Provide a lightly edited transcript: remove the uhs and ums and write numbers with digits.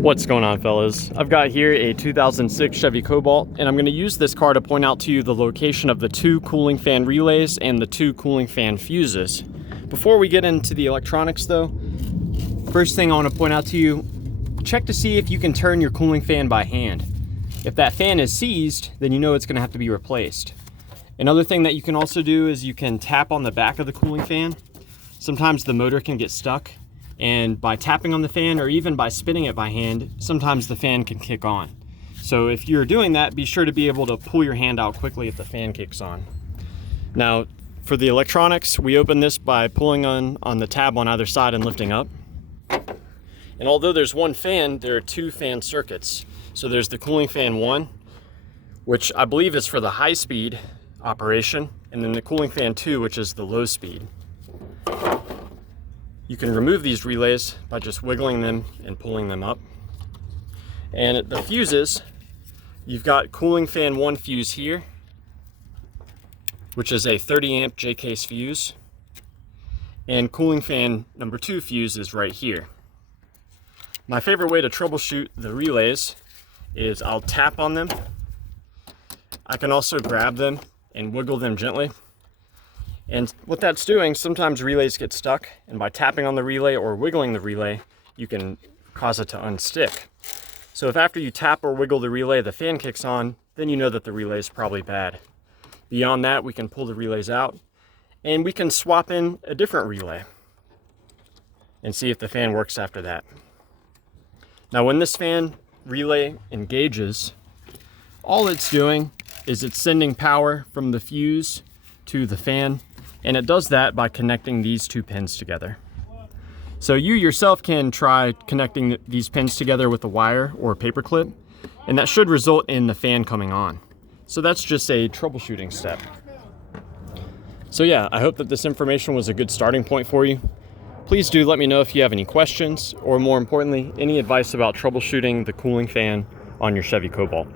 What's going on, fellas? I've got here a 2006 Chevy Cobalt, and I'm going to use this car to point out to you the location of the two cooling fan relays and the two cooling fan fuses. Before we get into the electronics though, first thing I want to point out to you, check to see if you can turn your cooling fan by hand. If that fan is seized, then you know it's going to have to be replaced. Another thing that you can also do is you can tap on the back of the cooling fan. Sometimes the motor can get stuck, and by tapping on the fan or even by spinning it by hand, sometimes the fan can kick on. So if you're doing that, be sure to be able to pull your hand out quickly if the fan kicks on. Now, for the electronics, we open this by pulling on the tab on either side and lifting up. And although there's one fan, there are two fan circuits. So there's the cooling fan 1, which I believe is for the high speed operation, and then the cooling fan 2, which is the low speed. You can remove these relays by just wiggling them and pulling them up. And the fuses, you've got cooling fan 1 fuse here, which is a 30 amp J-case fuse. And cooling fan number 2 fuse is right here. My favorite way to troubleshoot the relays is I'll tap on them. I can also grab them and wiggle them gently. And what that's doing, sometimes relays get stuck, and by tapping on the relay or wiggling the relay, you can cause it to unstick. So if after you tap or wiggle the relay, the fan kicks on, then you know that the relay is probably bad. Beyond that, we can pull the relays out, and we can swap in a different relay and see if the fan works after that. Now, when this fan relay engages, all it's doing is it's sending power from the fuse to the fan, and it does that by connecting these two pins together. So you yourself can try connecting these pins together with a wire or a paper clip, and that should result in the fan coming on. So that's just a troubleshooting step. So yeah, I hope that this information was a good starting point for you. Please do let me know if you have any questions, or more importantly, any advice about troubleshooting the cooling fan on your Chevy Cobalt.